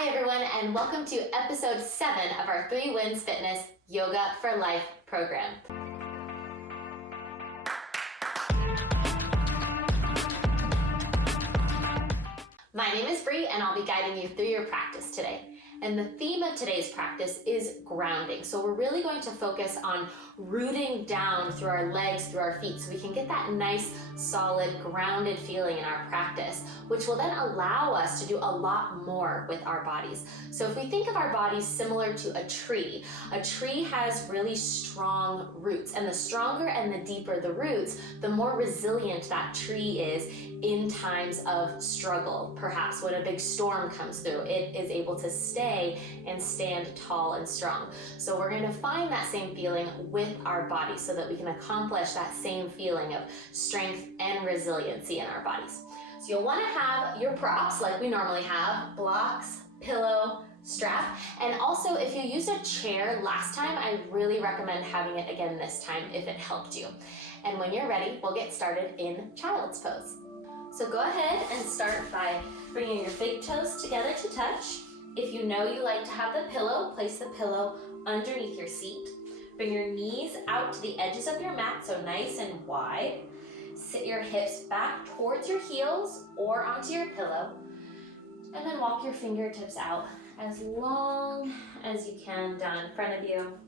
Hi everyone, and welcome to episode 7 of our 3 Wins Fitness Yoga for Life program. My name is Bree, and I'll be guiding you through your practice today. And the theme of today's practice is grounding. So we're really going to focus on rooting down through our legs, through our feet, so we can get that nice, solid, grounded feeling in our practice, which will then allow us to do a lot more with our bodies. So if we think of our bodies similar to a tree has really strong roots, and the stronger and the deeper the roots, the more resilient that tree is in times of struggle. Perhaps when a big storm comes through, it is able to stay and stand tall and strong. So we're going to find that same feeling with our body so that we can accomplish that same feeling of strength and resiliency in our bodies. So you'll want to have your props like we normally have: blocks, pillow, strap, and also if you used a chair last time, I really recommend having it again this time if it helped you. And when you're ready, we'll get started in Child's Pose. So go ahead and start by bringing your big toes together to touch. If you know you like to have the pillow, place the pillow underneath your seat. Bring your knees out to the edges of your mat, so nice and wide. Sit your hips back towards your heels or onto your pillow. And then walk your fingertips out as long as you can down in front of you.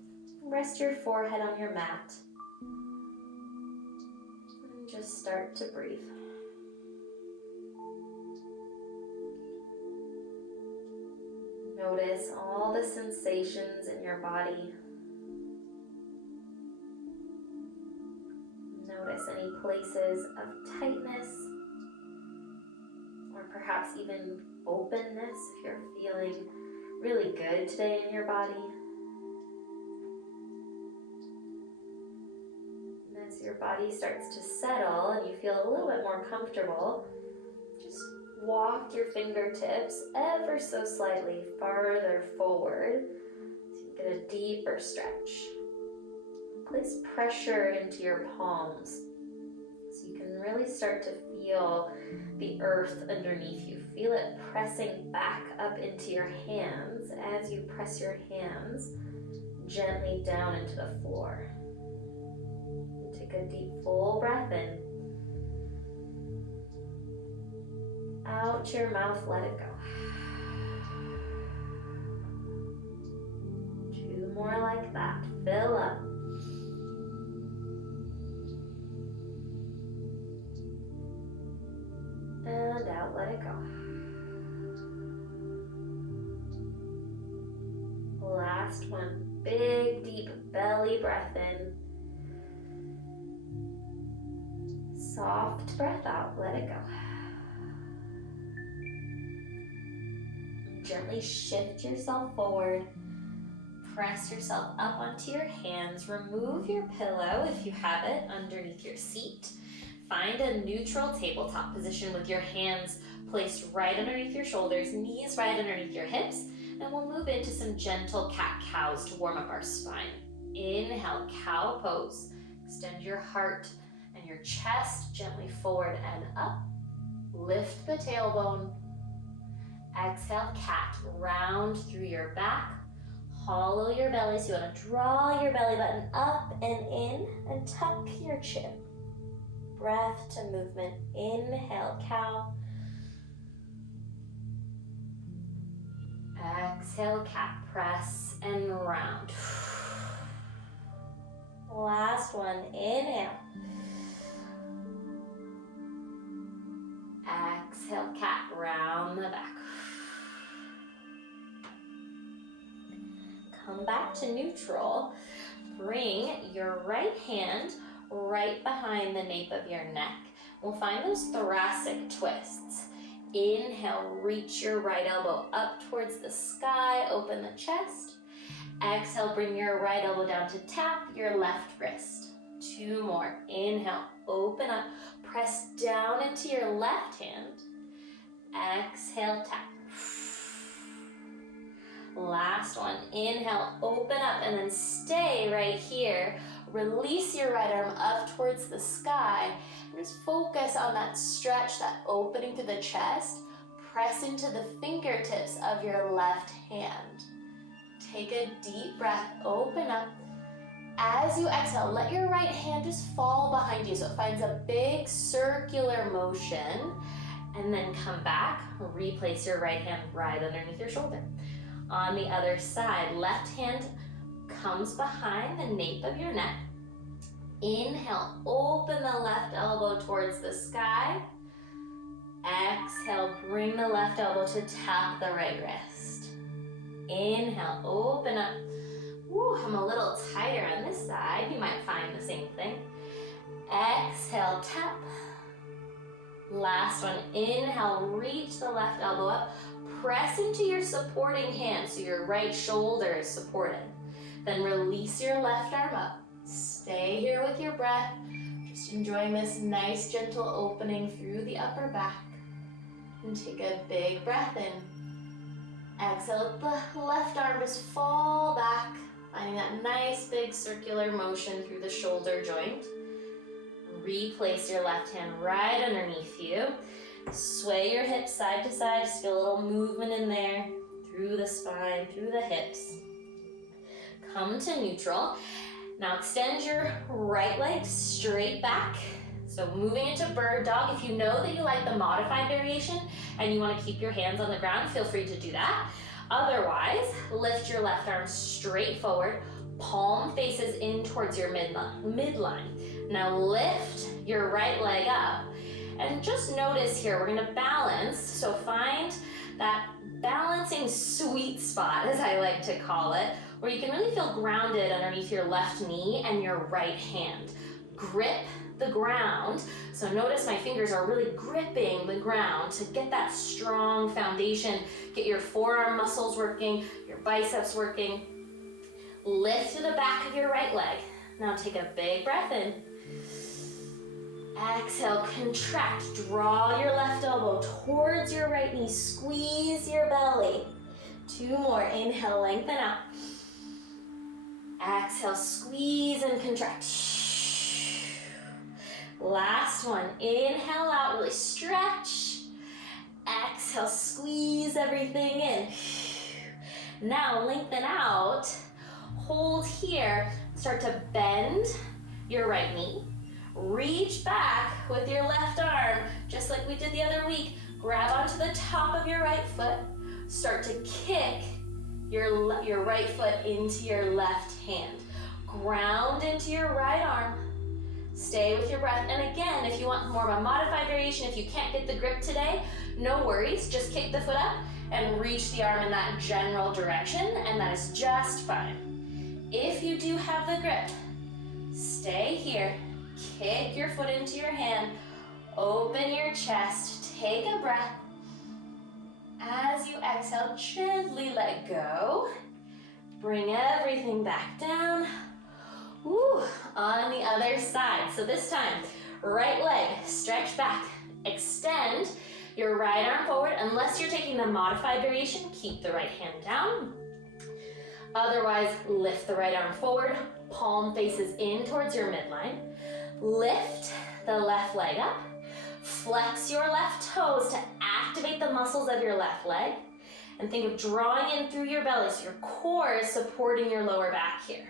Rest your forehead on your mat. And just start to breathe. Notice all the sensations in your body. Notice any places of tightness, or perhaps even openness if you're feeling really good today in your body. And as your body starts to settle and you feel a little bit more comfortable, just walk your fingertips ever so slightly farther forward so you get a deeper stretch. Place pressure into your palms so you can really start to feel the earth underneath you. Feel it pressing back up into your hands as you press your hands gently down into the floor. And take a deep full breath in. Out your mouth, let it go. 2 more like that. Fill up. And out, let it go. Last one. Big, deep belly breath in. Soft breath out, let it go. Gently shift yourself forward. Press yourself up onto your hands. Remove your pillow if you have it underneath your seat. Find a neutral tabletop position with your hands placed right underneath your shoulders, knees right underneath your hips, and we'll move into some gentle cat-cows to warm up our spine. Inhale, cow pose. Extend your heart and your chest gently forward and up. Lift the tailbone. Exhale, cat, round through your back, hollow your belly, so you want to draw your belly button up and in, and tuck your chin. Breath to movement, inhale, cow. Exhale, cat, press and round. Last one, inhale. Exhale, cat, round the back. Come back to neutral. Bring your right hand right behind the nape of your neck. We'll find those thoracic twists. Inhale, reach your right elbow up towards the sky, open the chest. Exhale, bring your right elbow down to tap your left wrist. 2 more. Inhale, open up, press down into your left hand. Exhale, tap. Last one. Inhale, open up, and then stay right here. Release your right arm up towards the sky. And just focus on that stretch, that opening through the chest. press into the fingertips of your left hand. Take a deep breath, open up. As you exhale, let your right hand just fall behind you so it finds a big circular motion. And then come back, replace your right hand right underneath your shoulder. On the other side, left hand comes behind the nape of your neck. Inhale, open the left elbow towards the sky. Exhale, bring the left elbow to tap the right wrist. Inhale, open up. Woo, I'm a little tighter on this side. You might find the same thing. Exhale, tap. Last one, inhale, reach the left elbow up. Press into your supporting hand so your right shoulder is supported. Then release your left arm up. Stay here with your breath. Just enjoying this nice gentle opening through the upper back. And take a big breath in. Exhale, let the left arm just fall back. Finding that nice big circular motion through the shoulder joint. Replace your left hand right underneath you. Sway your hips side to side. Just feel a little movement in there. Through the spine, through the hips. Come to neutral. Now extend your right leg straight back. So moving into bird dog. If you know that you like the modified variation and you want to keep your hands on the ground, feel free to do that. Otherwise, lift your left arm straight forward. Palm faces in towards your midline. Now lift your right leg up. And just notice here, we're gonna balance. So find that balancing sweet spot, as I like to call it, where you can really feel grounded underneath your left knee and your right hand. Grip the ground. So notice my fingers are really gripping the ground to get that strong foundation. Get your forearm muscles working, your biceps working. Lift to the back of your right leg. Now take a big breath in. Exhale, contract. Draw your left elbow towards your right knee. Squeeze your belly. 2 more. Inhale, lengthen out. Exhale, squeeze and contract. Last one. Inhale out, really stretch. Exhale, squeeze everything in. Now lengthen out. Hold here. Start to bend your right knee. Reach back with your left arm, just like we did the other week. Grab onto the top of your right foot. Start to kick your right foot into your left hand. Ground into your right arm. Stay with your breath. And again, if you want more of a modified variation, if you can't get the grip today, no worries. Just kick the foot up and reach the arm in that general direction, and that is just fine. If you do have the grip, stay here. Kick your foot into your hand. Open your chest. Take a breath. As you exhale, gently let go. Bring everything back down. Woo, on the other side. So this time, right leg, stretch back. Extend your right arm forward. Unless you're taking the modified variation, keep the right hand down. Otherwise, lift the right arm forward. Palm faces in towards your midline. Lift the left leg up. Flex your left toes to activate the muscles of your left leg. And think of drawing in through your belly so your core is supporting your lower back here.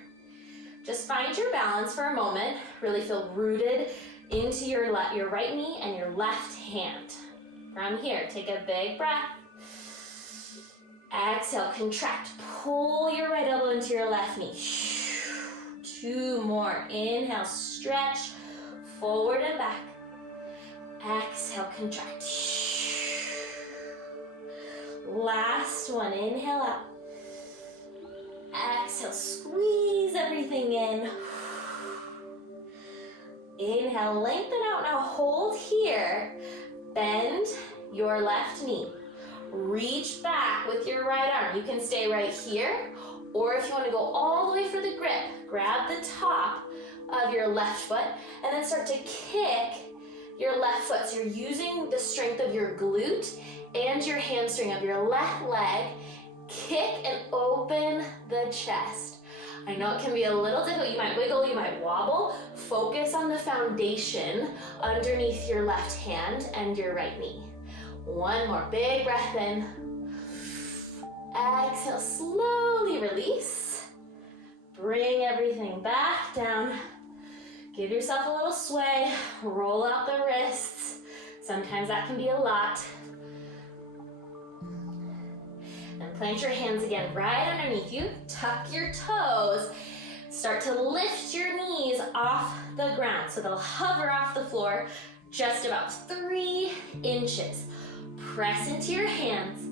Just find your balance for a moment. Really feel rooted into your right knee and your left hand. From here, take a big breath. Exhale, contract. Pull your right elbow into your left knee. 2 more. Inhale, stretch. Forward and back. Exhale, contract. Last one. Inhale out. Exhale, squeeze everything in. Inhale, lengthen out. Now hold here. Bend your left knee. Reach back with your right arm. You can stay right here, or if you want to go all the way for the grip, grab the top of your left foot and then start to kick your left foot. So you're using the strength of your glute and your hamstring of your left leg. Kick and open the chest. I know it can be a little difficult. You might wiggle, you might wobble. Focus on the foundation underneath your left hand and your right knee. One more big breath in. Exhale, slowly release. Bring everything back down. Give yourself a little sway. Roll out the wrists. Sometimes that can be a lot. And plant your hands again right underneath you. Tuck your toes. Start to lift your knees off the ground. So they'll hover off the floor just about 3 inches. Press into your hands.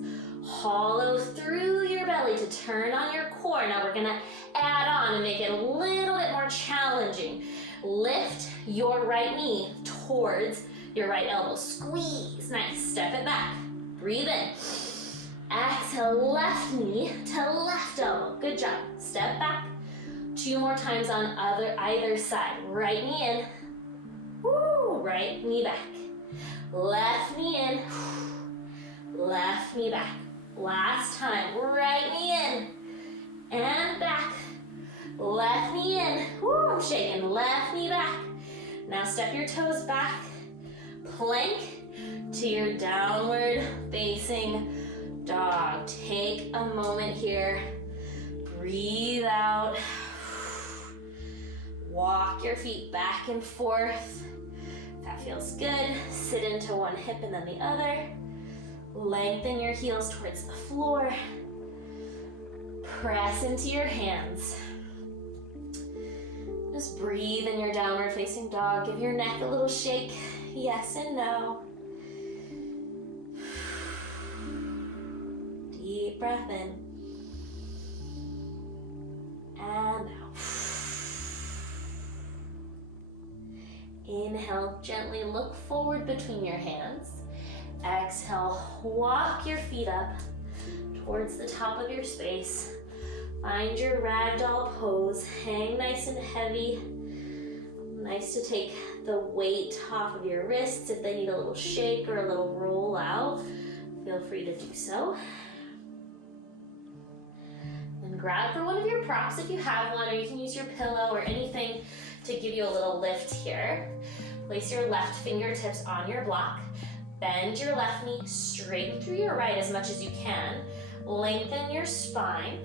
Hollow through your belly to turn on your core. Now we're gonna add on and make it a little bit more challenging. Lift your right knee towards your right elbow. Squeeze. Nice. Step it back. Breathe in. Exhale, left knee to left elbow. Good job. Step back. 2 more times on either side. Right knee in. Woo. Right knee back. Left knee in. Left knee back. Last time. Right knee in. And back. Left knee in. Woo, I'm shaking. Left knee back. Now step your toes back. Plank to your downward facing dog. Take a moment here. Breathe out. Walk your feet back and forth. If that feels good, sit into one hip and then the other. Lengthen your heels towards the floor. Press into your hands. Just breathe in your downward facing dog. Give your neck a little shake. Yes and no. Deep breath in. And out. Inhale, gently look forward between your hands. Exhale, walk your feet up towards the top of your space. Find your ragdoll pose. Hang nice and heavy. Nice to take the weight off of your wrists. If they need a little shake or a little roll out, feel free to do so. Then grab for one of your props if you have one, or you can use your pillow or anything to give you a little lift here. Place your left fingertips on your block. Bend your left knee straight through your right as much as you can. Lengthen your spine.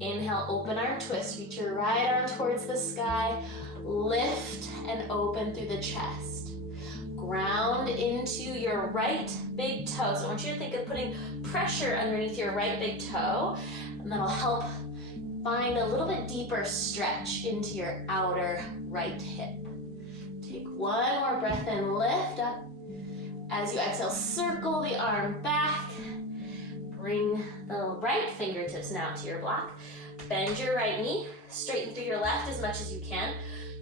Inhale, open arm twist. Reach your right arm towards the sky. Lift and open through the chest. Ground into your right big toe. So I want you to think of putting pressure underneath your right big toe, and that'll help find a little bit deeper stretch into your outer right hip. Take one more breath in, lift up. As you exhale, circle the arm back. Bring the right fingertips now to your block. Bend your right knee, straighten through your left as much as you can.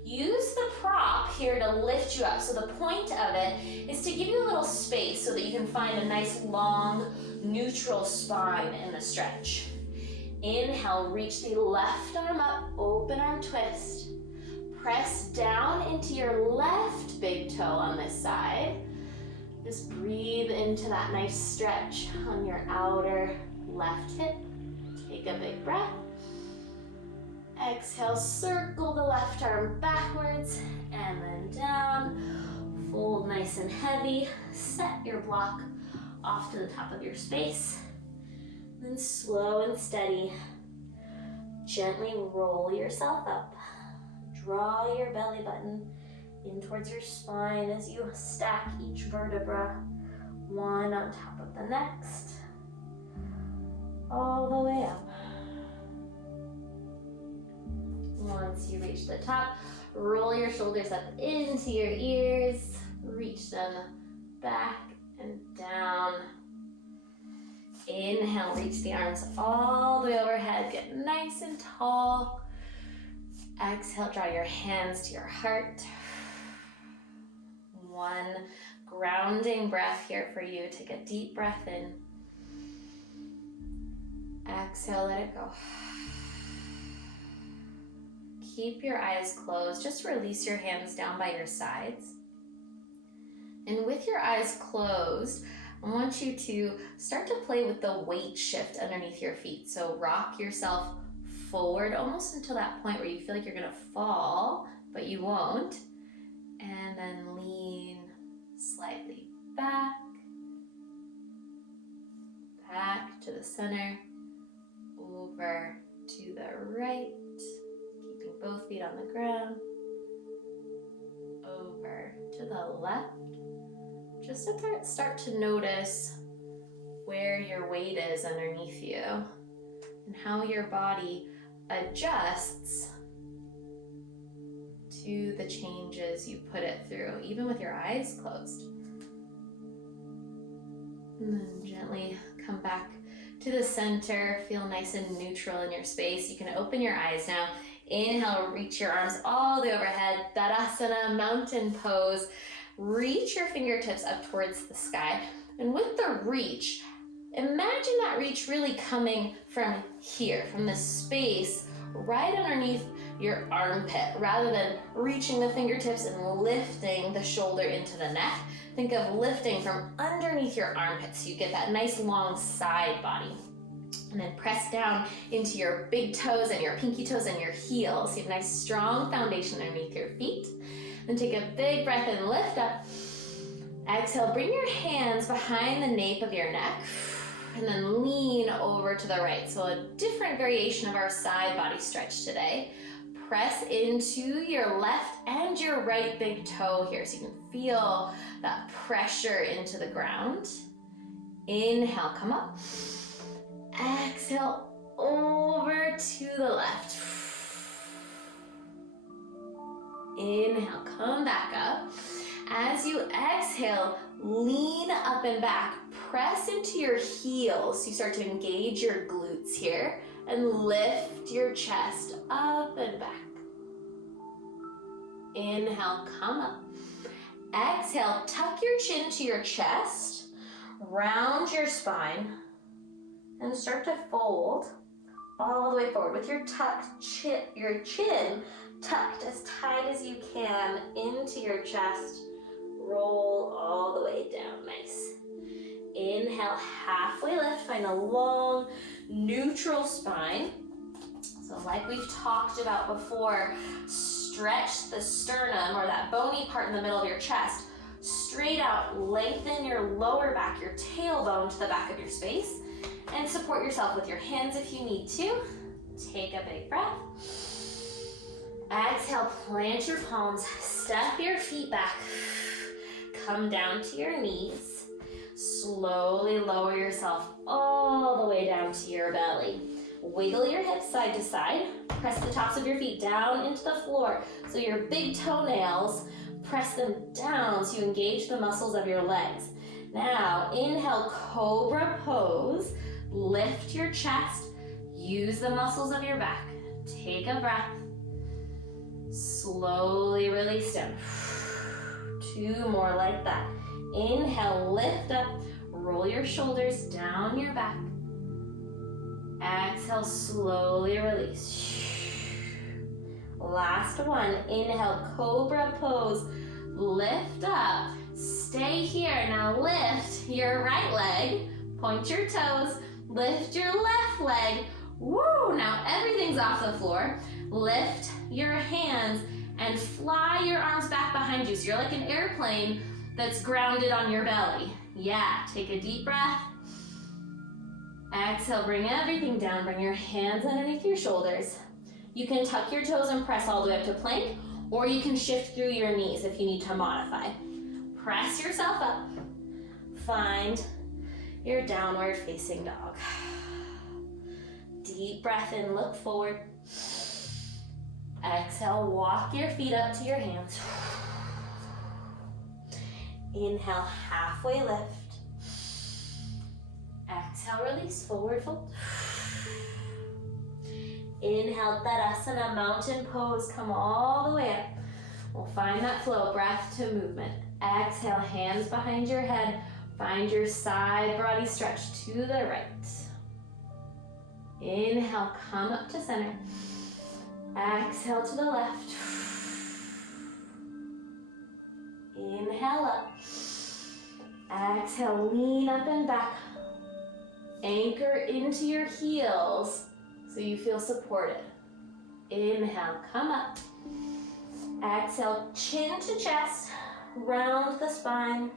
Use the prop here to lift you up. So the point of it is to give you a little space so that you can find a nice long neutral spine in the stretch. Inhale, reach the left arm up, open arm twist. Press down into your left big toe on this side. Just breathe into that nice stretch on your outer left hip. Take a big breath. Exhale, circle the left arm backwards and then down. Fold nice and heavy. Set your block off to the top of your space. Then slow and steady, gently roll yourself up. Draw your belly button in towards your spine as you stack each vertebra, one on top of the next, all the way up. Once you reach the top, roll your shoulders up into your ears, reach them back and down. Inhale, reach the arms all the way overhead, get nice and tall. Exhale, draw your hands to your heart. One grounding breath here for you. Take a deep breath in. Exhale, let it go. Keep your eyes closed. Just release your hands down by your sides. And with your eyes closed, I want you to start to play with the weight shift underneath your feet. So rock yourself forward almost until that point where you feel like you're gonna fall, but you won't. And then lean slightly back back to the center, over to the right, keeping both feet on the ground, over to the left. Just to start to notice where your weight is underneath you and how your body adjusts to the changes you put it through, even with your eyes closed. And then gently come back to the center. Feel nice and neutral in your space. You can open your eyes now. Inhale, reach your arms all the way overhead. Tadasana, mountain pose. Reach your fingertips up towards the sky. And with the reach, imagine that reach really coming from here, from the space right underneath your armpit, rather than reaching the fingertips and lifting the shoulder into the neck. Think of lifting from underneath your armpits so you get that nice long side body. And then press down into your big toes and your pinky toes and your heels. You have a nice strong foundation underneath your feet. Then take a big breath and lift up. Exhale, bring your hands behind the nape of your neck. And then lean over to the right. So a different variation of our side body stretch today. Press into your left and your right big toe here so you can feel that pressure into the ground. Inhale, come up. Exhale, over to the left. Inhale, come back up. As you exhale, lean up and back. Press into your heels. You start to engage your glutes here and lift your chest up and back. Inhale, come up. Exhale, tuck your chin to your chest, round your spine, and start to fold all the way forward with your chin tucked as tight as you can into your chest. Roll all the way down, nice. Inhale, halfway lift, find a long, neutral spine. So like we've talked about before, stretch the sternum or that bony part in the middle of your chest straight out. Lengthen your lower back, your tailbone to the back of your space, and support yourself with your hands if you need to. Take a big breath. Exhale, plant your palms, step your feet back, come down to your knees. Slowly lower yourself all the way down to your belly. Wiggle your hips side to side. Press the tops of your feet down into the floor. So your big toenails, press them down so you engage the muscles of your legs. Now, inhale, Cobra Pose. Lift your chest. Use the muscles of your back. Take a breath. Slowly release down. 2 more like that. Inhale, lift up. Roll your shoulders down your back. Exhale, slowly release. Last one. Inhale, Cobra Pose. Lift up. Stay here. Now lift your right leg. Point your toes. Lift your left leg. Woo! Now everything's off the floor. Lift your hands and fly your arms back behind you. So you're like an airplane that's grounded on your belly. Yeah, take a deep breath. Exhale, bring everything down. Bring your hands underneath your shoulders. You can tuck your toes and press all the way up to plank, or you can shift through your knees if you need to modify. Press yourself up. Find your downward facing dog. Deep breath in, look forward. Exhale, walk your feet up to your hands. Inhale, halfway lift. Exhale, release, forward fold. Inhale, Tadasana, mountain pose. Come all the way up. We'll find that flow, breath to movement. Exhale, hands behind your head. Find your side body stretch to the right. Inhale, come up to center. Exhale to the left. Inhale up. Exhale, lean up and back. Anchor into your heels so you feel supported. Inhale, come up. Exhale, chin to chest. Round the spine.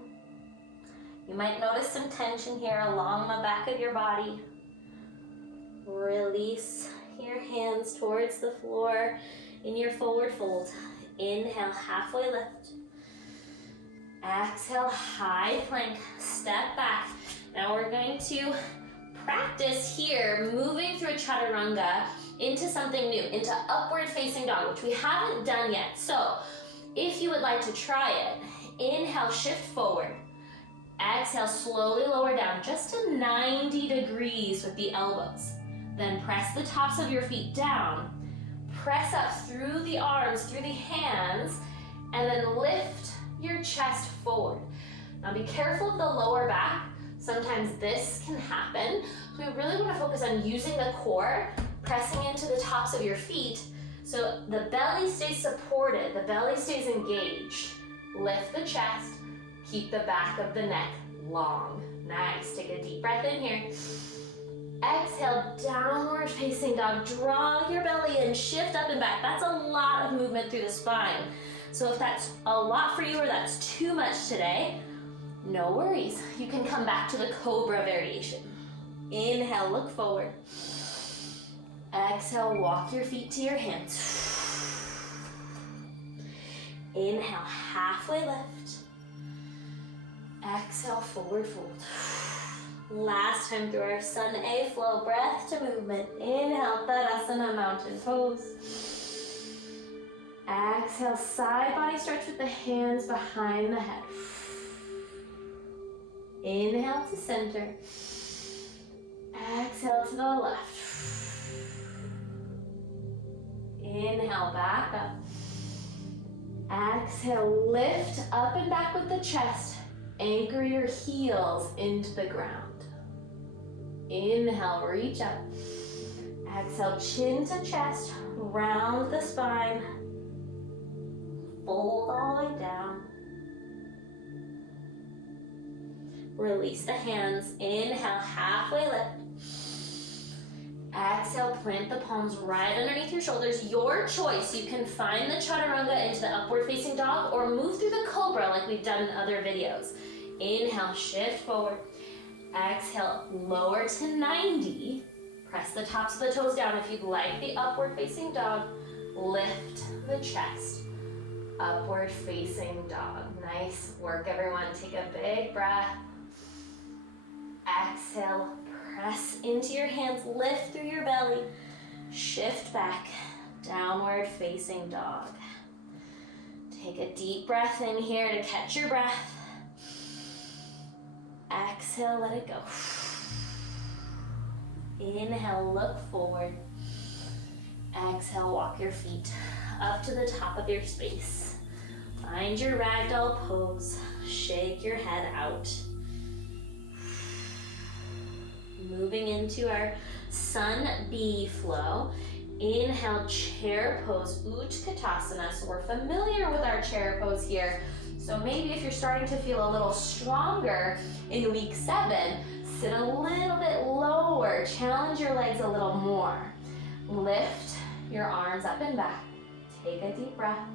You might notice some tension here along the back of your body. Release your hands towards the floor in your forward fold. Inhale, halfway lift. Exhale, high plank, step back. Now we're going to practice here, moving through a chaturanga into something new, into upward facing dog, which we haven't done yet. So if you would like to try it, inhale, shift forward. Exhale, slowly lower down, just to 90 degrees with the elbows. Then press the tops of your feet down. Press up through the arms, through the hands, and then lift your chest forward. Now be careful of the lower back. Sometimes this can happen. So we really want to focus on using the core, pressing into the tops of your feet so the belly stays supported, the belly stays engaged. Lift the chest, keep the back of the neck long. Nice, take a deep breath in here. Exhale, downward facing dog. Draw your belly in, shift up and back. That's a lot of movement through the spine. So if that's a lot for you or that's too much today, no worries. You can come back to the Cobra variation. Inhale, look forward. Exhale, walk your feet to your hands. Inhale, halfway lift. Exhale, forward fold. Last time through our Sun A flow, breath to movement. Inhale, Tadasana, mountain pose. Exhale, side body stretch with the hands behind the head. Inhale to center. Exhale to the left. Inhale, back up. Exhale, lift up and back with the chest. Anchor your heels into the ground. Inhale, reach up. Exhale, chin to chest. Round the spine. Fold all the way down. Release the hands. Inhale, halfway lift. Exhale, plant the palms right underneath your shoulders. Your choice. You can find the chaturanga into the upward facing dog or move through the cobra like we've done in other videos. Inhale, shift forward. Exhale, lower to 90. Press the tops of the toes down if you'd like the upward facing dog. Lift the chest. Upward facing dog. Nice work, everyone. Take a big breath. Exhale, press into your hands, lift through your belly. Shift back, downward facing dog. Take a deep breath in here to catch your breath. Exhale, let it go. Inhale, look forward. Exhale, walk your feet up to the top of your space. Find your ragdoll pose. Shake your head out. Moving into our Sun B flow. Inhale, chair pose, Utkatasana. So we're familiar with our chair pose here. So maybe if you're starting to feel a little stronger in week 7, sit a little bit lower. Challenge your legs a little more. Lift your arms up and back. Take a deep breath.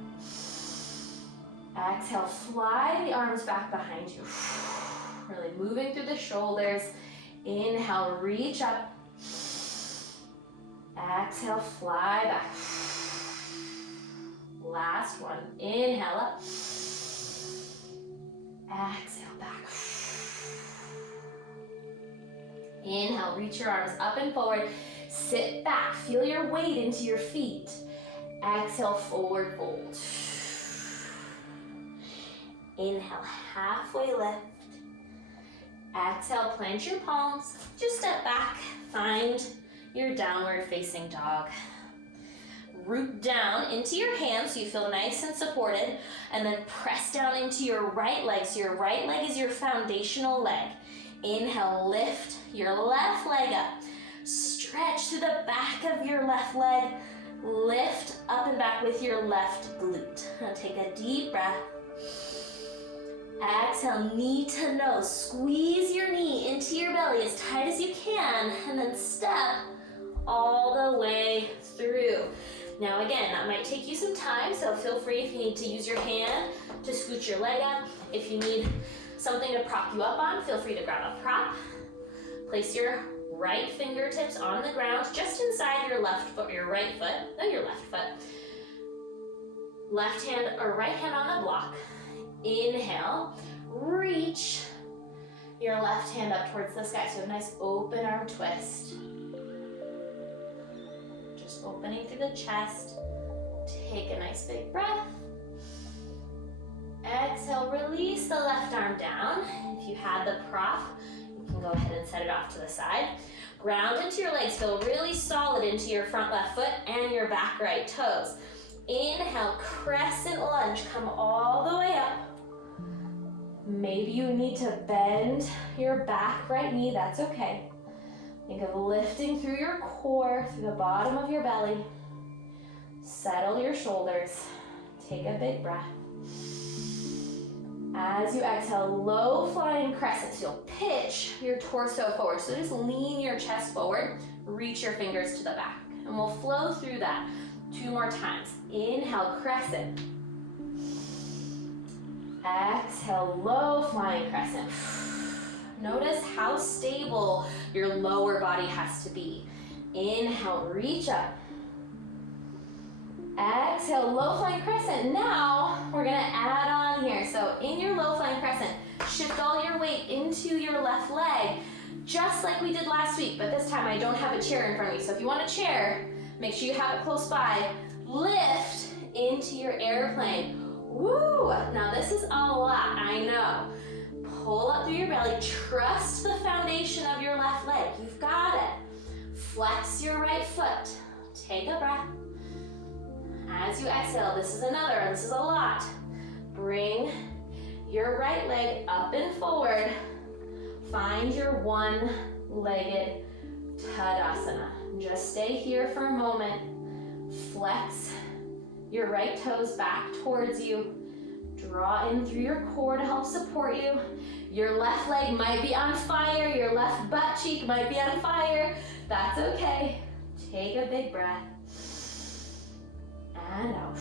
Exhale, fly the arms back behind you. Really moving through the shoulders. Inhale, reach up. Exhale, fly back. Last one. Inhale up. Exhale, back. Inhale, reach your arms up and forward. Sit back, feel your weight into your feet. Exhale, forward fold. Inhale, halfway lift. Exhale, plant your palms. Just step back, find your downward facing dog. Root down into your hands so you feel nice and supported, and then press down into your right leg. So your right leg is your foundational leg. Inhale, lift your left leg up. Stretch to the back of your left leg. Lift up and back with your left glute. Now take a deep breath. Exhale, knee to nose. Squeeze your knee into your belly as tight as you can, and then step all the way through. Now again, that might take you some time, so feel free if you need to use your hand to scoot your leg up. If you need something to prop you up on, feel free to grab a prop. Place your right fingertips on the ground, just inside your left foot, your right foot, then your left foot. Left hand or right hand on the block. Inhale, reach your left hand up towards the sky. So a nice open arm twist. Just opening through the chest. Take a nice big breath. Exhale, release the left arm down. If you had the prop, you can go ahead and set it off to the side. Ground into your legs, feel really solid into your front left foot and your back right toes. Inhale, crescent lunge, come all the way up. Maybe you need to bend your back right knee, that's okay. Think of lifting through your core, through the bottom of your belly. Settle your shoulders. Take a big breath. As you exhale, low flying crescent. So you'll pitch your torso forward. So just lean your chest forward, reach your fingers to the back. And we'll flow through that 2 more times. Inhale, crescent. Exhale, low flying crescent. Notice how stable your lower body has to be. Inhale, reach up. Exhale, low flying crescent. Now we're gonna add on here. So in your low flying crescent, shift all your weight into your left leg, just like we did last week, but this time I don't have a chair in front of you. So if you want a chair, make sure you have it close by. Lift into your airplane. Woo! Now this is a lot, I know. Pull up through your belly, trust the foundation of your left leg. You've got it. Flex your right foot. Take a breath. As you exhale, this is a lot. Bring your right leg up and forward. Find your one-legged Tadasana. Just stay here for a moment. Flex your right toes back towards you. Draw in through your core to help support you. Your left leg might be on fire. Your left butt cheek might be on fire. That's okay. Take a big breath. And out.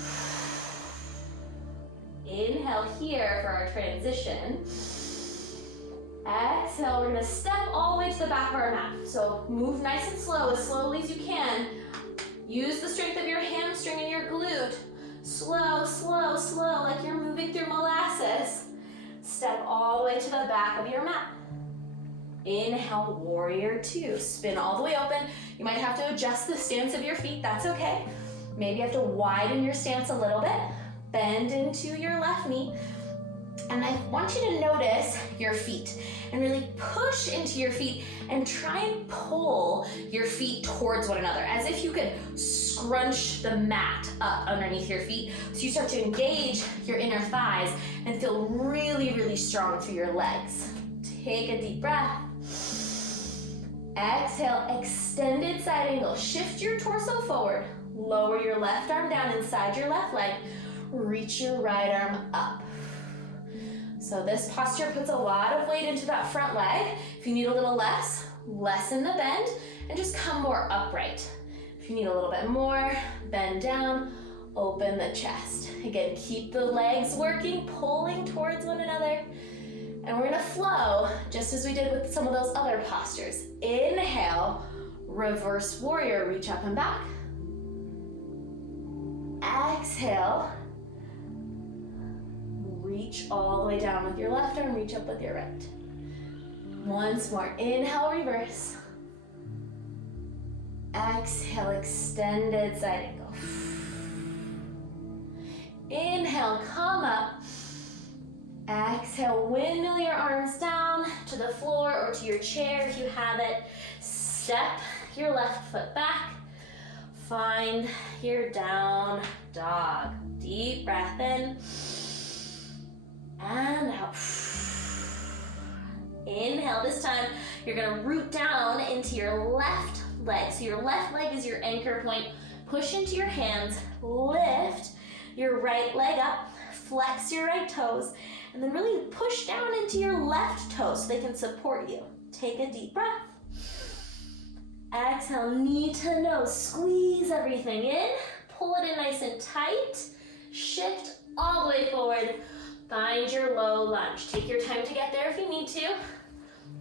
Inhale here for our transition. Exhale, we're gonna step all the way to the back of our mat. So move nice and slow, as slowly as you can. Use the strength of your hamstring and your glute. Slow, slow, slow, like you're moving through molasses. Step all the way to the back of your mat. Inhale, warrior 2. Spin all the way open. You might have to adjust the stance of your feet, that's okay. Maybe you have to widen your stance a little bit. Bend into your left knee. And I want you to notice your feet and really push into your feet and try and pull your feet towards one another as if you could scrunch the mat up underneath your feet. So you start to engage your inner thighs and feel really, really strong through your legs. Take a deep breath. Exhale, extended side angle. Shift your torso forward. Lower your left arm down inside your left leg. Reach your right arm up. So this posture puts a lot of weight into that front leg. If you need a little less, lessen the bend and just come more upright. If you need a little bit more, bend down, open the chest. Again, keep the legs working, pulling towards one another. And we're gonna flow just as we did with some of those other postures. Inhale, reverse warrior, reach up and back. Exhale, reach all the way down with your left arm, reach up with your right. Once more, inhale, reverse. Exhale, extended side angle. Inhale, come up. Exhale, windmill your arms down to the floor or to your chair if you have it. Step your left foot back. Find your down dog. Deep breath in. And out. Inhale, this time you're gonna root down into your left leg. So your left leg is your anchor point. Push into your hands, lift your right leg up, flex your right toes, and then really push down into your left toes so they can support you. Take a deep breath. Exhale, knee to nose, squeeze everything in, pull it in nice and tight, shift all the way forward, Find your low lunge. Take your time to get there if you need to.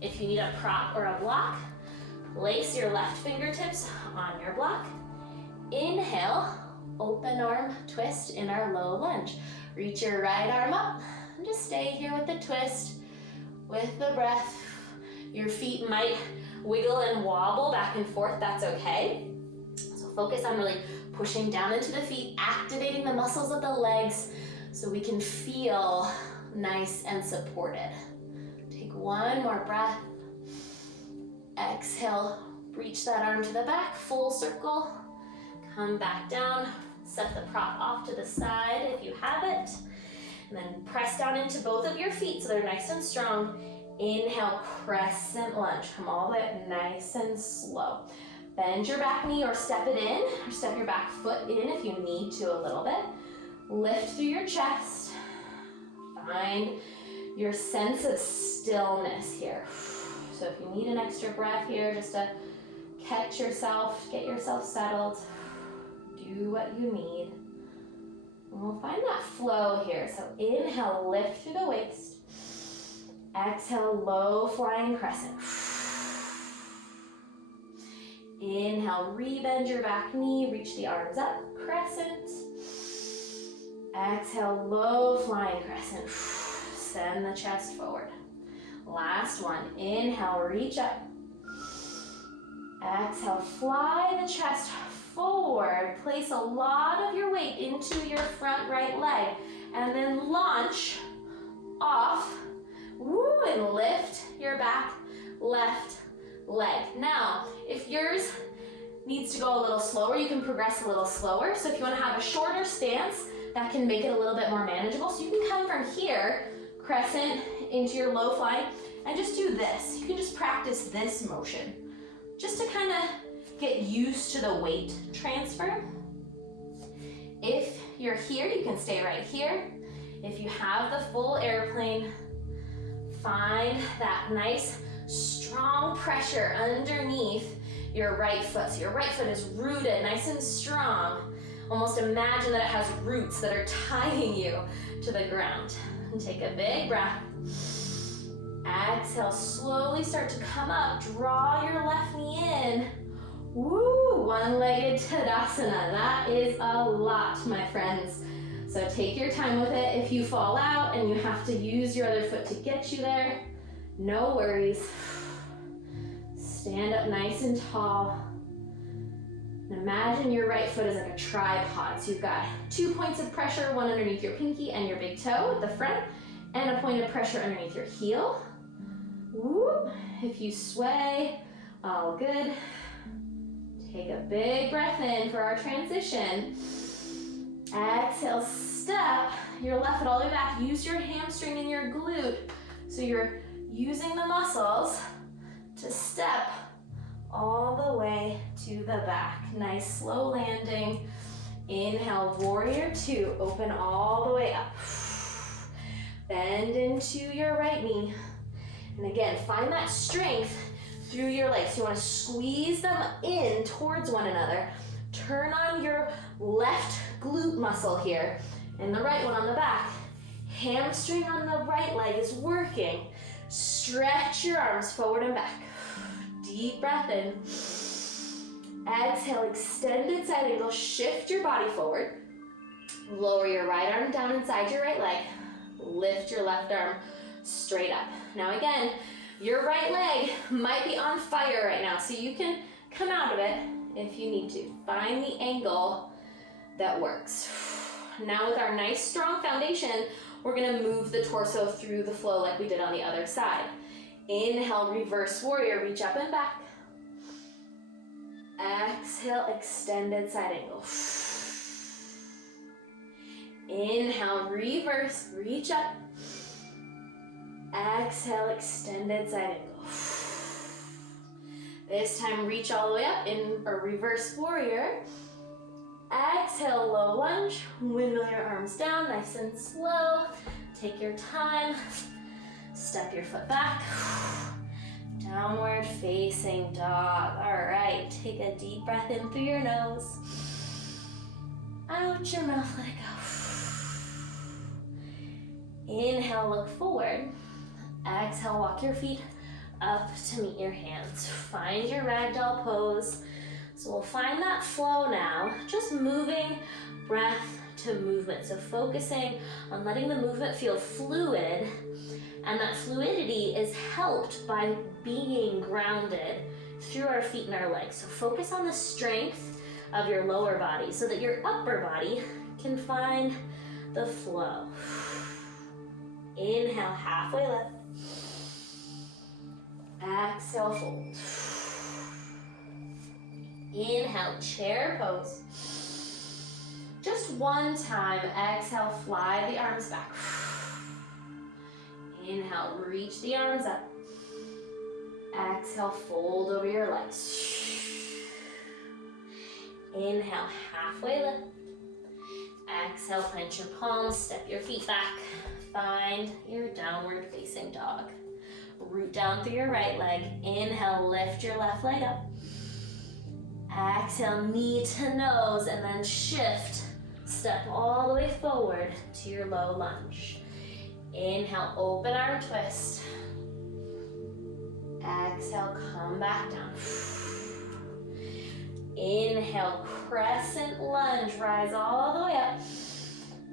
If you need a prop or a block, place your left fingertips on your block. Inhale, open arm twist in our low lunge. Reach your right arm up and just stay here with the twist, with the breath. Your feet might wiggle and wobble back and forth, that's okay. So focus on really pushing down into the feet, activating the muscles of the legs so we can feel nice and supported. Take one more breath. Exhale, reach that arm to the back, full circle. Come back down, set the prop off to the side if you have it. And then press down into both of your feet so they're nice and strong. Inhale, crescent lunge. Come all the way up, nice and slow. Bend your back knee or step it in, or step your back foot in if you need to a little bit. Lift through your chest. Find your sense of stillness here. So if you need an extra breath here, just to catch yourself, get yourself settled, do what you need. And we'll find that flow here. So inhale, lift through the waist. Exhale, low flying crescent. Inhale, rebend your back knee, reach the arms up, crescent. Exhale, low flying crescent. Send the chest forward. Last one, inhale, reach up. Exhale, fly the chest forward. Place a lot of your weight into your front right leg and then launch off. Woo, and lift your back left leg. Now, if yours needs to go a little slower, you can progress a little slower. So if you want to have a shorter stance, that can make it a little bit more manageable. So you can come from here, crescent into your low flying, and just do this. You can just practice this motion, just to kind of get used to the weight transfer. If you're here, you can stay right here. If you have the full airplane, find that nice, strong pressure underneath your right foot. So your right foot is rooted nice and strong. Almost imagine that it has roots that are tying you to the ground. And take a big breath. Exhale, slowly start to come up. Draw your left knee in. Woo, one-legged Tadasana. That is a lot, my friends. So take your time with it. If you fall out and you have to use your other foot to get you there, no worries. Stand up nice and tall. And imagine your right foot is like a tripod. So you've got 2 points of pressure, one underneath your pinky and your big toe at the front, and a point of pressure underneath your heel. Whoop. If you sway, all good. Take a big breath in for our transition. Exhale, step your left foot all the way back. Use your hamstring and your glute. So you're using the muscles to step all the way to the back. Nice slow landing. Inhale, warrior two. Open all the way up. Bend into your right knee. And again, find that strength through your legs. You want to squeeze them in towards one another. Turn on your left glute muscle here and the right one on the back. Hamstring on the right leg is working. Stretch your arms forward and back. Deep breath in. Exhale, extended side angle. Shift your body forward. Lower your right arm down inside your right leg. Lift your left arm straight up. Now again, your right leg might be on fire right now, so you can come out of it if you need to. Find the angle that works. Now with our nice strong foundation, we're gonna move the torso through the flow like we did on the other side. Inhale, reverse warrior, reach up and back. Exhale, extended side angle. Inhale, reverse, reach up. Exhale, extended side angle. This time, reach all the way up in a reverse warrior. Exhale, low lunge. Windmill your arms down, nice and slow. Take your time. Step your foot back. Downward facing dog. All right, take a deep breath in through your nose. Out your mouth, let it Inhale, look forward. Exhale, walk your feet up to meet your hands. Find your ragdoll pose. So we'll find that flow now, just moving breath to movement. So focusing on letting the movement feel fluid, and that fluidity is helped by being grounded through our feet and our legs. So focus on the strength of your lower body so that your upper body can find the flow. Inhale, halfway lift. Exhale, fold. Inhale, chair pose. Just one time, exhale, fly the arms back. Inhale, reach the arms up. Exhale, fold over your legs. Inhale, halfway lift. Exhale, plant your palms, step your feet back. Find your downward facing dog. Root down through your right leg. Inhale, lift your left leg up. Exhale, knee to nose, and then shift. Step all the way forward to your low lunge. Inhale, open arm twist. Exhale, come back down. Inhale, crescent lunge, rise all the way up.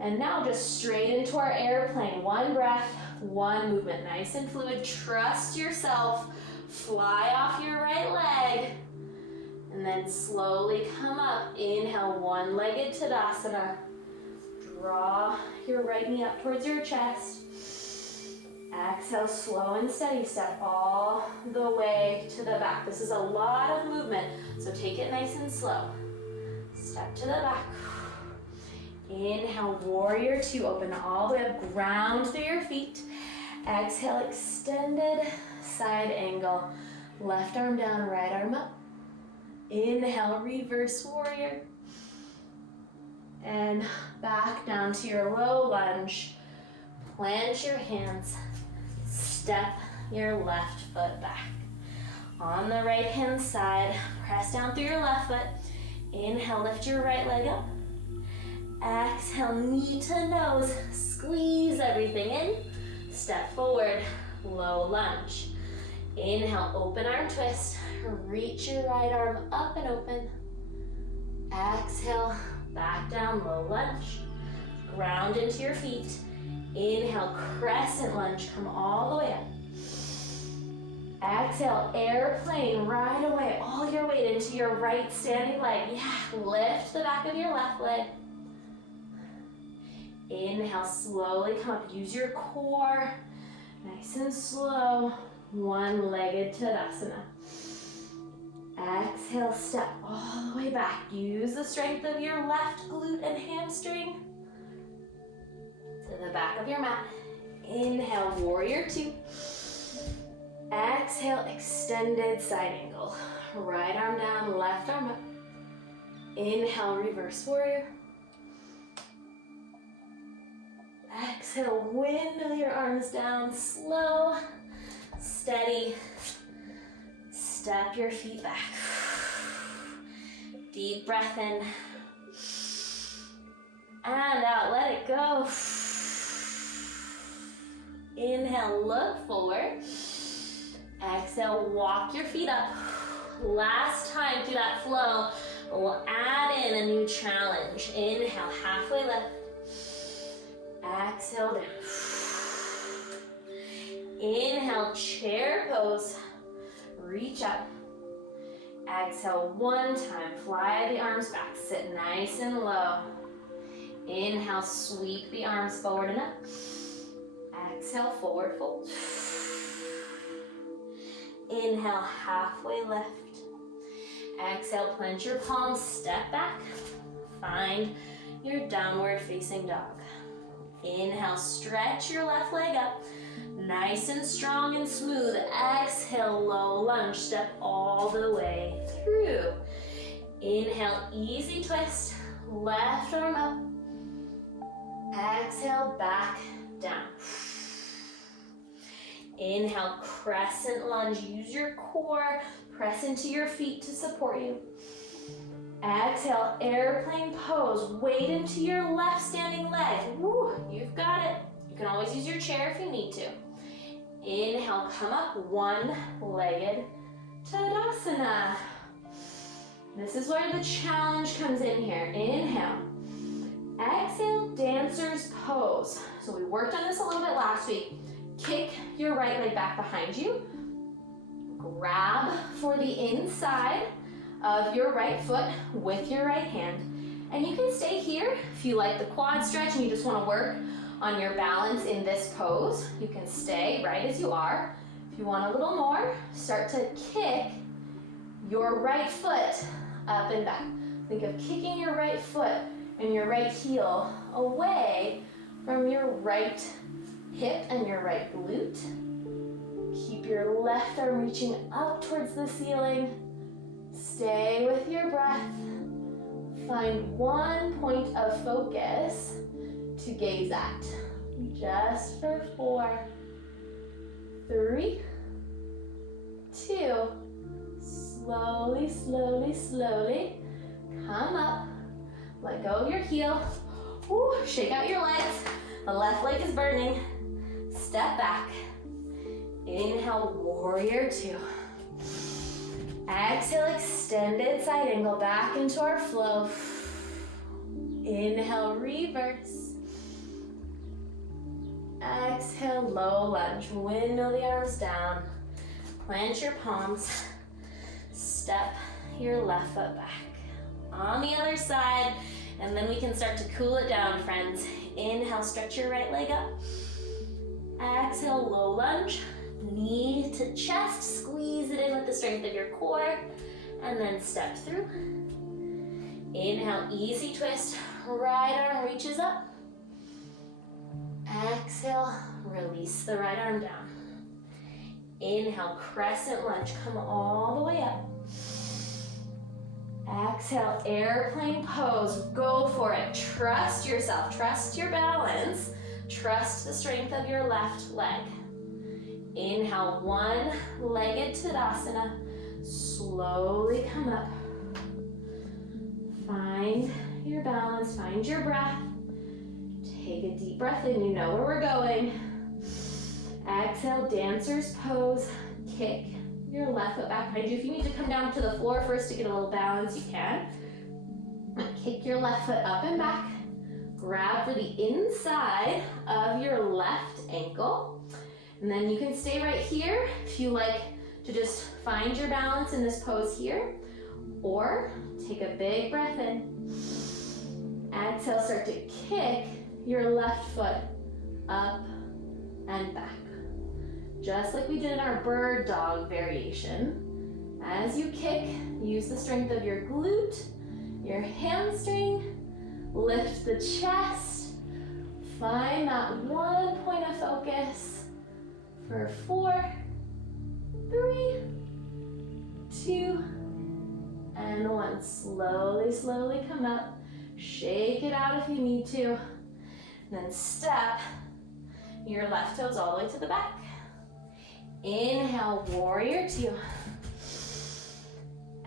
And now just straight into our airplane. One breath, one movement, nice and fluid. Trust yourself. Fly off your right leg. And then slowly come up. Inhale, one-legged Tadasana. Draw your right knee up towards your chest. Exhale, slow and steady. Step all the way to the back. This is a lot of movement, so take it nice and slow. Step to the back. Inhale, warrior two. Open all the way up. Ground through your feet. Exhale, extended side angle. Left arm down, right arm up. Inhale, reverse warrior. And back down to your low lunge. Plant your hands. Step your left foot back. On the right hand side, press down through your left foot. Inhale, lift your right leg up. Exhale, knee to nose. Squeeze everything in. Step forward, low lunge. Inhale, open arm twist. Reach your right arm up and open. Exhale, back down, low lunge. Ground into your feet. Inhale, crescent lunge, come all the way up. Exhale, airplane, right away, all your weight into your right standing leg. Yeah, lift the back of your left leg. Inhale, slowly come up, use your core, nice and slow. One-legged Tadasana. Exhale, step all the way back. Use the strength of your left glute and hamstring to the back of your mat. Inhale, warrior two. Exhale, extended side angle. Right arm down, left arm up. Inhale, reverse warrior. Exhale, windmill your arms down, slow, steady. Step your feet back. Deep breath in. And out, let it go. Inhale, look forward. Exhale, walk your feet up. Last time through that flow, we'll add in a new challenge. Inhale, halfway lift. Exhale down. Inhale, chair pose. Reach up. Exhale one time. Fly the arms back. Sit nice and low. Inhale, sweep the arms forward and up. Exhale, forward fold. Inhale, halfway lift. Exhale, plant your palms, step back. Find your downward facing dog. Inhale, stretch your left leg up. Nice and strong and smooth. Exhale, low lunge. Step all the way through. Inhale, easy twist. Left arm up. Exhale, back down. Inhale, crescent lunge. Use your core. Press into your feet to support you. Exhale, airplane pose. Weight into your left standing leg. Woo, you've got it. You can always use your chair if you need to. Inhale, come up, one-legged Tadasana. This is where the challenge comes in here. Inhale. Exhale, dancer's pose. So we worked on this a little bit last week. Kick your right leg back behind you. Grab for the inside of your right foot with your right hand. And you can stay here if you like the quad stretch and you just want to work on your balance in this pose. You can stay right as you are. If you want a little more, start to kick your right foot up and back. Think of kicking your right foot and your right heel away from your right hip and your right glute. Keep your left arm reaching up towards the ceiling. Stay with your breath. Find one point of focus to gaze at. Just for 4, 3, 2, slowly, slowly, slowly, come up, let go of your heel, woo, shake out your legs, the left leg is burning, step back, inhale, warrior 2, exhale, extended side angle, back into our flow, inhale, reverse, exhale, low lunge, windmill the arms down, plant your palms, step your left foot back. On the other side, and then we can start to cool it down, friends. Inhale, stretch your right leg up. Exhale, low lunge, knee to chest, squeeze it in with the strength of your core, and then step through. Inhale, easy twist, right arm reaches up. Exhale, release the right arm down. Inhale, crescent lunge, come all the way up. Exhale, airplane pose, go for it. Trust yourself, trust your balance, trust the strength of your left leg. Inhale, one-legged Tadasana, slowly come up. Find your balance, find your breath. Take a deep breath in, you know where we're going. Exhale, dancer's pose, kick your left foot back behind you. If you need to come down to the floor first to get a little balance, you can. Kick your left foot up and back. Grab for the inside of your left ankle. And then you can stay right here if you like to just find your balance in this pose here. Or take a big breath in. Exhale, start to kick your left foot up and back. Just like we did in our bird dog variation. As you kick, use the strength of your glute, your hamstring, lift the chest, find that one point of focus for 4, 3, 2, and 1. Slowly, slowly come up, shake it out if you need to, then step your left toes all the way to the back. Inhale, warrior 2.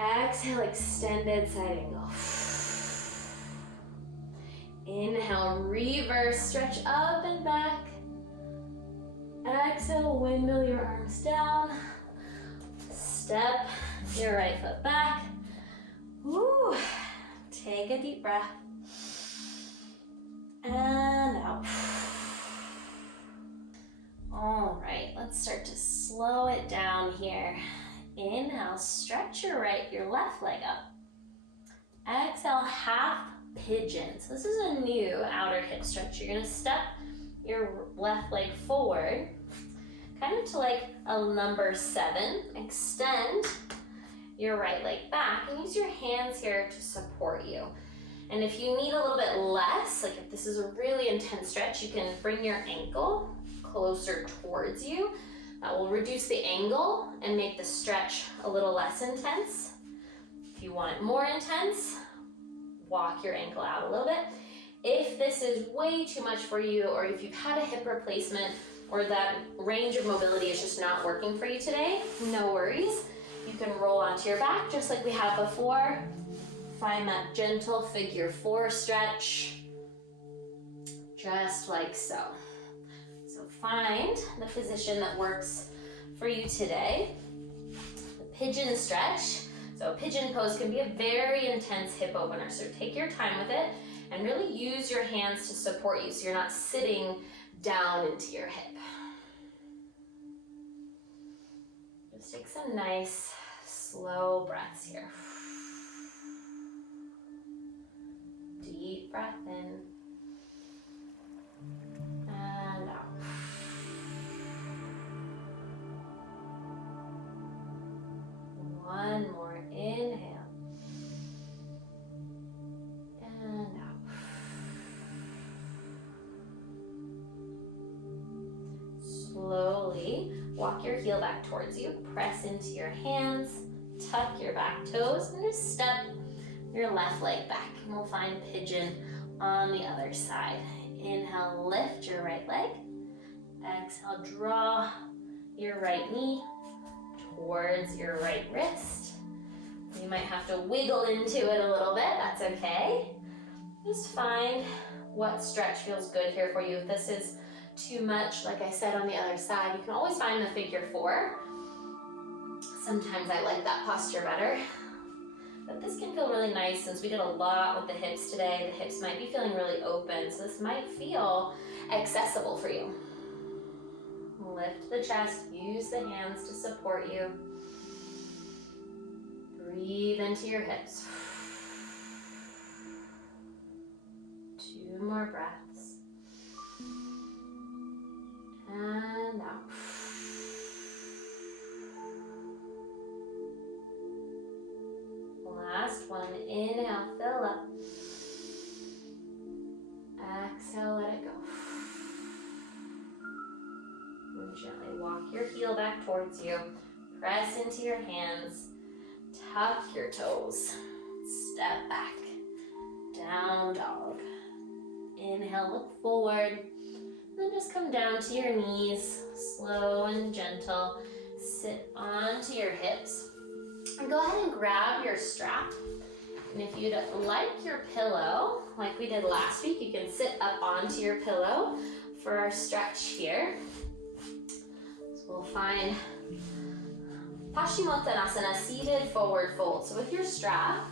Exhale, extended side angle. Inhale, reverse, stretch up and back. Exhale, windmill your arms down. Step your right foot back. Woo. Take a deep breath. And out. All right, let's start to slow it down here. Inhale, stretch your left leg up. Exhale, half pigeon. So this is a new outer hip stretch. You're gonna step your left leg forward, kind of to like a number 7. Extend your right leg back and use your hands here to support you. And if you need a little bit less, like if this is a really intense stretch, you can bring your ankle closer towards you. That will reduce the angle and make the stretch a little less intense. If you want it more intense, walk your ankle out a little bit. If this is way too much for you, or if you've had a hip replacement, or that range of mobility is just not working for you today, no worries. You can roll onto your back just like we had before. Find that gentle figure 4 stretch, just like so. find the position that works for you today. The pigeon stretch. So pigeon pose can be a very intense hip opener. So take your time with it and really use your hands to support you so you're not sitting down into your hip. Just take some nice, slow breaths here. Deep breath in and out. One more, inhale and out. Slowly walk your heel back towards you, press into your hands, tuck your back toes, and just step your left leg back. And we'll find pigeon on the other side. Inhale, lift your right leg. Exhale, draw your right knee towards your right wrist. You might have to wiggle into it a little bit, that's okay. Just find what stretch feels good here for you. If this is too much, like I said on the other side, you can always find the figure 4. Sometimes I like that posture better. But this can feel really nice since we did a lot with the hips today. The hips might be feeling really open, so this might feel accessible for you. Lift the chest, use the hands to support you. Breathe into your hips. 2 more breaths. And out. Last one, inhale, fill up. Exhale, let it go. And gently walk your heel back towards you. Press into your hands. Tuck your toes. Step back. Down dog. Inhale, look forward. Then just come down to your knees, slow and gentle. Sit onto your hips. And go ahead and grab your strap. And if you'd like your pillow, like we did last week, you can sit up onto your pillow for our stretch here. So we'll find Paschimottanasana, seated forward fold. So with your strap,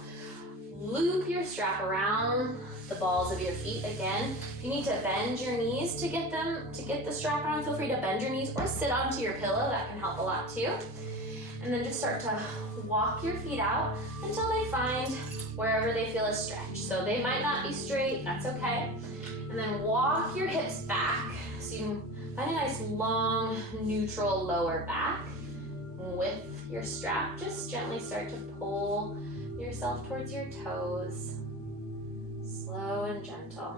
loop your strap around the balls of your feet. Again, if you need to bend your knees to get the strap on, feel free to bend your knees or sit onto your pillow. That can help a lot too. And then just start to walk your feet out until they find wherever they feel a stretch. So they might not be straight, that's okay. And then walk your hips back so you can find a nice long neutral lower back. With your strap, just gently start to pull yourself towards your toes, slow and gentle.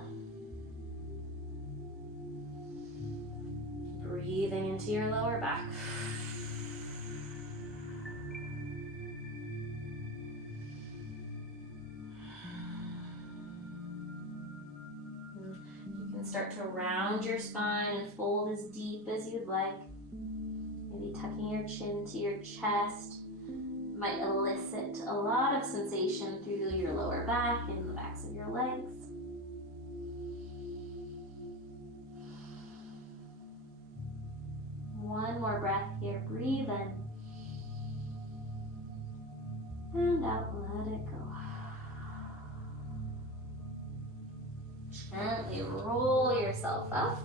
Breathing into your lower back. You can start to round your spine and fold as deep as you'd like. Maybe tucking your chin to your chest might elicit a lot of sensation through your lower back and the backs of your legs. One more breath here. Breathe in. And out. Let it go. Gently roll yourself up.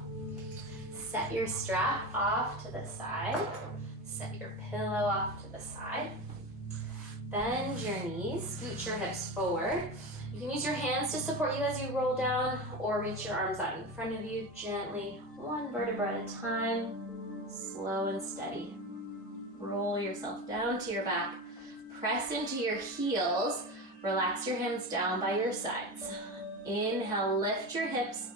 Set your strap off to the side. Set your pillow off to the side. Bend your knees, scoot your hips forward. You can use your hands to support you as you roll down or reach your arms out in front of you gently, one vertebra at a time, slow and steady. Roll yourself down to your back. Press into your heels. Relax your hands down by your sides. Inhale, lift your hips.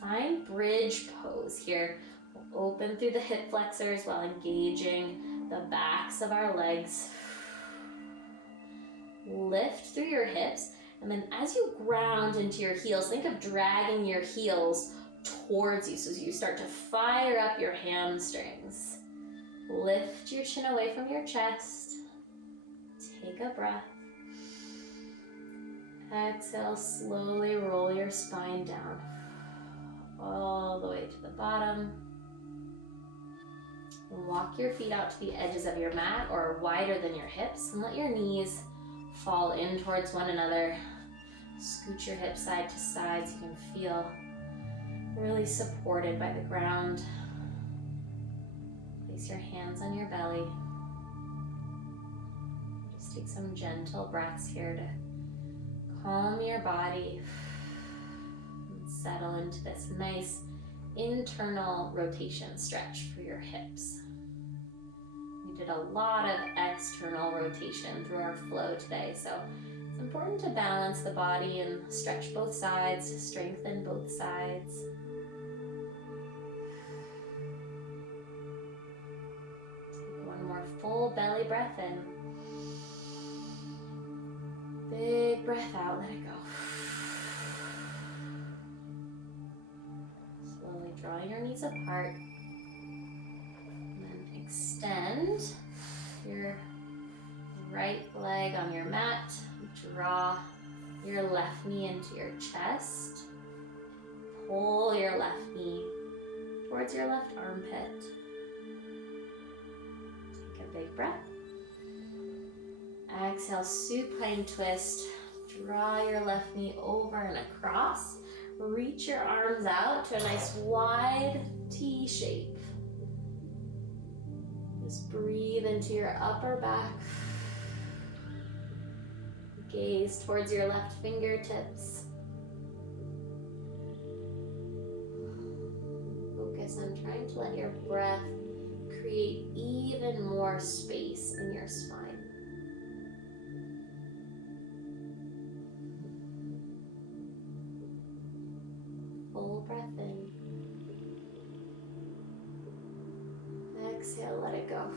Find bridge pose here. We'll open through the hip flexors while engaging the backs of our legs. Lift through your hips, and then as you ground into your heels, think of dragging your heels towards you so you start to fire up your hamstrings. Lift your chin away from your chest. Take a breath. Exhale, slowly roll your spine down all the way to the bottom. Walk your feet out to the edges of your mat or wider than your hips, and let your knees fall in towards one another. Scoot your hips side to side so you can feel really supported by the ground. Place your hands on your belly. Just take some gentle breaths here to calm your body and settle into this nice internal rotation stretch for your hips. We did a lot of external rotation through our flow today, so it's important to balance the body and stretch both sides, strengthen both sides. Take one more full belly breath in. Big breath out, let it go. Slowly draw your knees apart. And then extend your right leg on your mat. Draw your left knee into your chest. Pull your left knee towards your left armpit. Take a big breath. Exhale, supine twist. Draw your left knee over and across. Reach your arms out to a nice wide T shape. Just breathe into your upper back. Gaze towards your left fingertips. Focus on trying to let your breath create even more space in your spine. Full breath in. Exhale, let it go.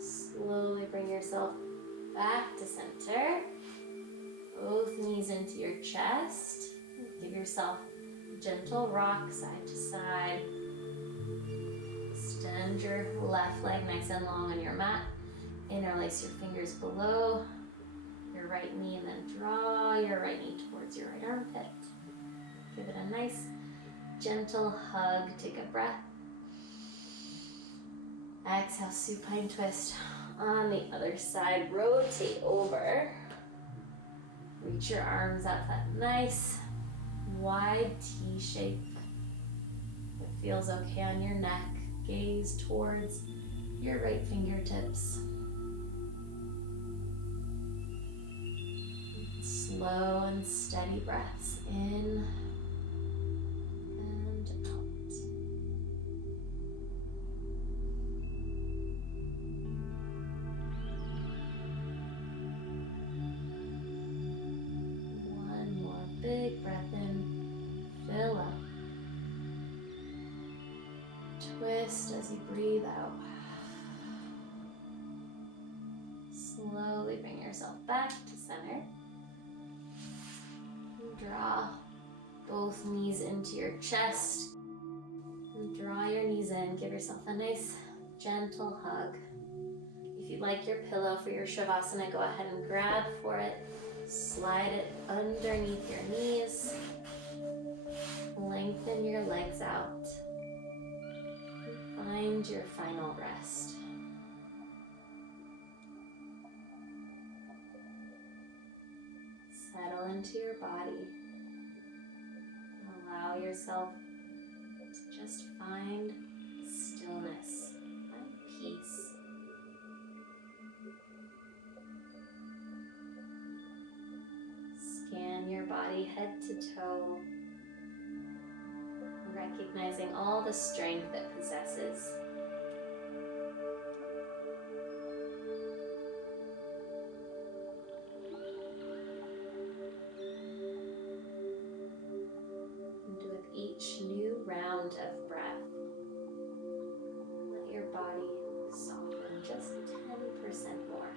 Slowly bring yourself back to center. Both knees into your chest. Give yourself a gentle rock side to side. Extend your left leg nice and long on your mat. Interlace your fingers below your right knee and then draw your right knee towards your right armpit. Give it a nice gentle hug. Take a breath. Exhale, supine twist. On the other side, rotate over. Reach your arms out, that nice wide T shape. If it feels okay on your neck, gaze towards your right fingertips. Slow and steady breaths in and out. One more big breath in, fill up. Twist as you breathe out. Slowly bring yourself back to center. Draw both knees into your chest. And draw your knees in. Give yourself a nice gentle hug. If you'd like your pillow for your Shavasana, go ahead and grab for it. Slide it underneath your knees. Lengthen your legs out. And find your final rest. Settle into your body. Allow yourself to just find stillness, find peace. Scan your body head to toe, recognizing all the strength it possesses. Each new round of breath, let your body soften just 10% more.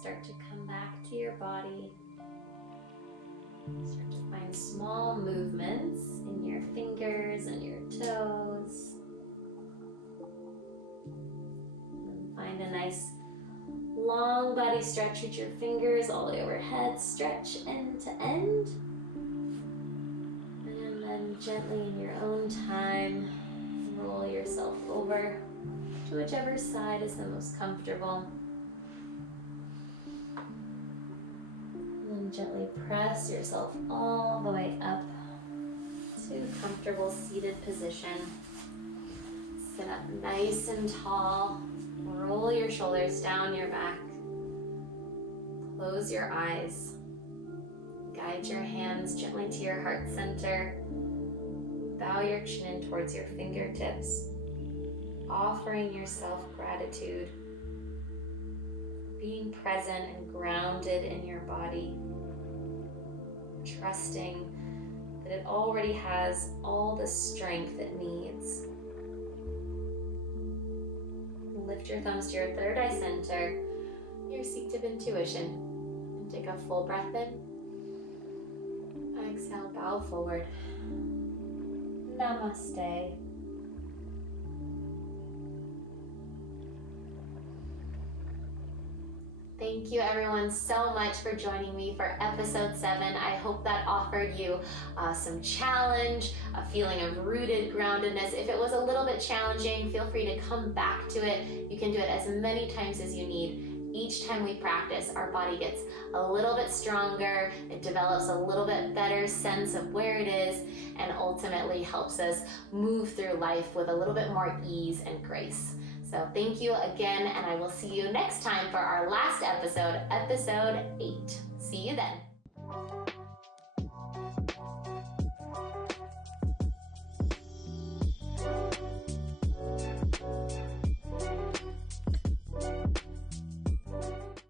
start to come back to your body. Start to find small movements in your fingers and your toes. And find a nice long body stretch with your fingers all the way overhead. Stretch end to end. And then gently in your own time, roll yourself over to whichever side is the most comfortable. And gently press yourself all the way up to comfortable seated position. Sit up nice and tall. Roll your shoulders down your back. Close your eyes. Guide your hands gently to your heart center. Bow your chin in towards your fingertips, offering yourself gratitude, being present and grounded in your body, trusting that it already has all the strength it needs. Lift your thumbs to your third eye center, your seat of intuition, and take a full breath in. Exhale, bow forward. Namaste. Thank you everyone so much for joining me for episode 7. I hope that offered you some challenge, a feeling of rooted groundedness. If it was a little bit challenging, feel free to come back to it. You can do it as many times as you need. Each time we practice, our body gets a little bit stronger, it develops a little bit better sense of where it is, and ultimately helps us move through life with a little bit more ease and grace. So thank you again, and I will see you next time for our last episode, episode 8. See you then.